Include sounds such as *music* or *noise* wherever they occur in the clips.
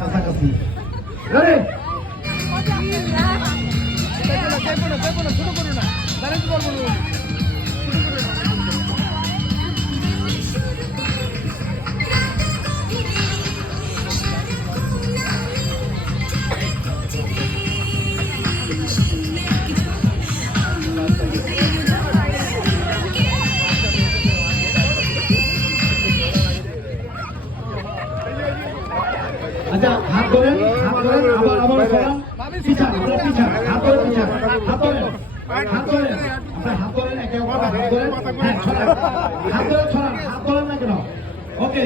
কাছাকাছি Ready? আচ্ছা হাত ধরেন হাত ধরেন আবার আবার সরান। পিছান আপনার পিছান। হাত ধরে পিছান। হাত ধরেন। হাত ধরেন। আপনার হাত ধরেন একে হাত ধরেন। হ্যাঁ ছড়ান হাত ধরে ছড়ান হাত ধরেন না কেন? Okay.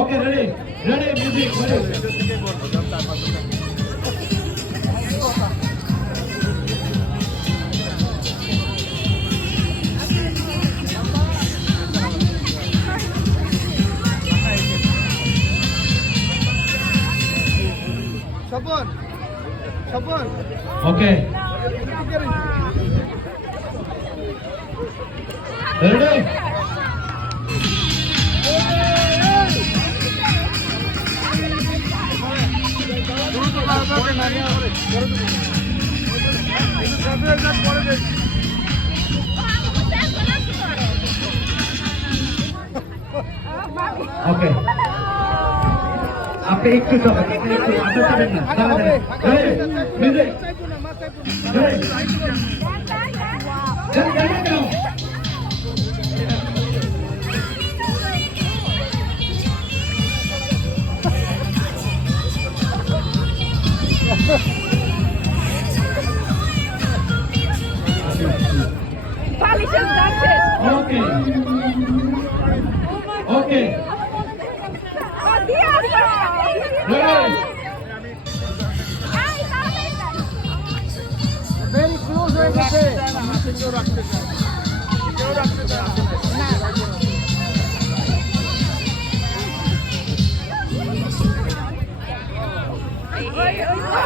Okay ready ready music ready Swapan okay ready okay আপনি একটু চলেন আপনি একটু আপনি যাবেন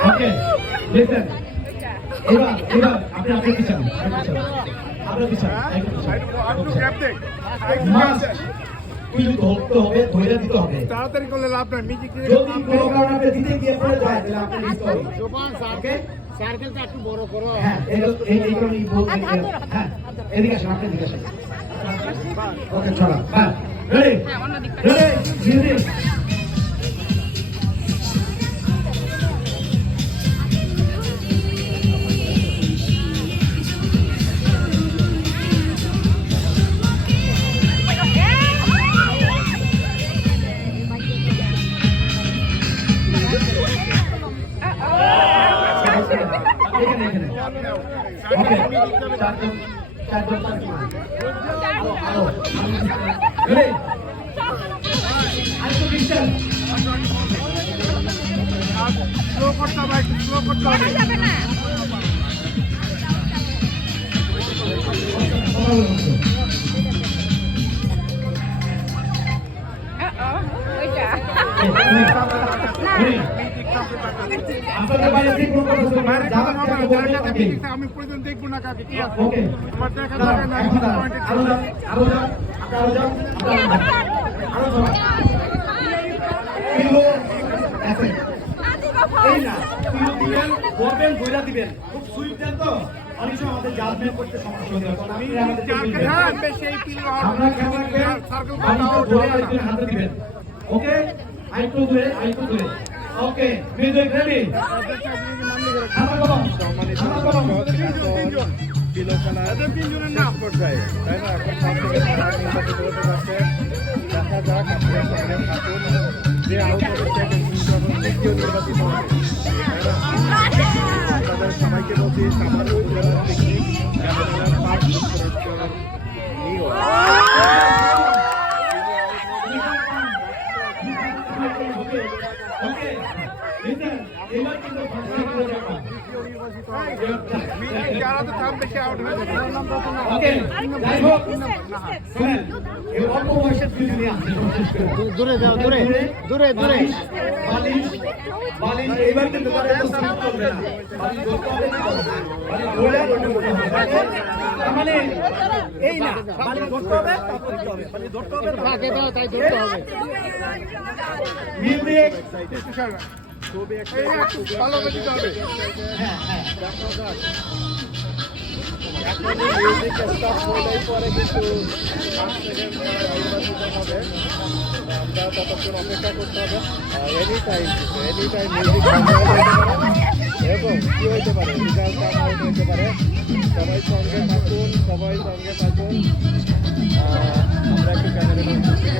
ওকে লিসেন এবার এবার আপনি আপনি পিছান আপনি পিছান একটু পিছান মাস্ট কিন্তু ধরতে হবে ধরে দিতে হবে। তাড়াতাড়ি করলে লাভ নাই মিউজিক যদি কোনো কারণে আপনি দিতে গিয়ে পড়ে যায় তাহলে আপনি মিস করবেন সোপান ওকে সার্কেলটা একটু বড় করো। হ্যাঁ এই এই এই কারণেই বলছি হ্যাঁ এদিকে আসেন আপনি এদিকে আসেন। ওকে চলো হ্যাঁ রেডি রেডি এখানে এখানে। ওকে চারজন চারজন চারজন আলো রেডি? আরেকটু ডিস্টেন্স স্লো করতে হবে স্লো করতে হবে যাবে না ওইটা আপনাদের বাইরে *laughs* আমি প্রয়োজন দেখব না কাকে কি আছে আমার দেখা দরকার নাই এখন দাঁড়ান। পয়েন্টে আরও যান, আরও যান, আরও যান, আরও যান, আরও যান। কিলো, আছে। এই না, কিলো দিবেন, দিবেন। খুব সুইট দেন তো, অনেক সময় আমাদের জাজমেন্ট করতে সমস্যা যায়। কারণ আমাদের চার টেবিল দেন। বেশি এই পিল আমরা খেয়াল সার্কেল পানিটা ধরে আরেকজনের হাতে দিবেন। ওকে আরেকটু ধরে আরেকটু ধরে ওকে মিউজিক রেডি আমার কলম আমার কলম তিনজন তিনজন এদের তিনজনের নাম যে আহত হচ্ছে তৃতীয় নির্বাচিত হবে তাদের সবাইকে বলছি যারা তো দাম বেশি আউট হয়ে যাবে ওকে যাই হোক শুনেন এই অল্প বয়সের দুজনই আছে। দূরে যাও দূরে দূরে দূরে। বালিশ বালিশ এইবার কিন্তু তারা এত স্লিপ করবে না। বালি ধরতে হবে কি করবে? ধরে তার মানে এই না বালি ধরতে হবে তারপর দিতে হবে। বালি ধরতে হবে তাকে দাও তাই ধরতে হবে। মিউজিক খুবই একটা ভালো দিতে হবে হ্যাঁ হ্যাঁ। আমরা ততক্ষণ অপেক্ষা করতে হবে এনি টাইম এবং কি হইতে পারে রেজাল্ট আউট হইতে পারে সবাই সঙ্গে থাকুন সবাই সঙ্গে থাকুন আমরা একটু camera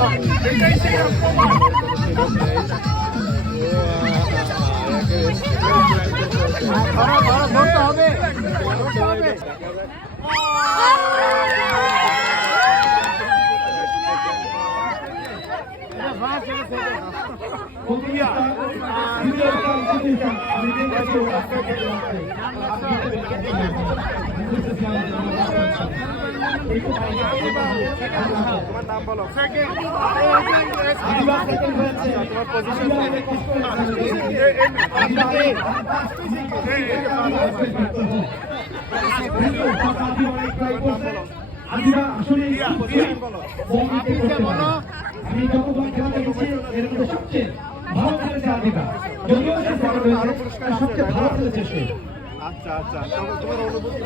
না অন্যদিকে যাই বলে ধরতে হবে তোমার নাম বলো তোমার আমি সবচেয়ে ভালো খেলেছে সে আচ্ছা আচ্ছা তোমার অনুভূতি।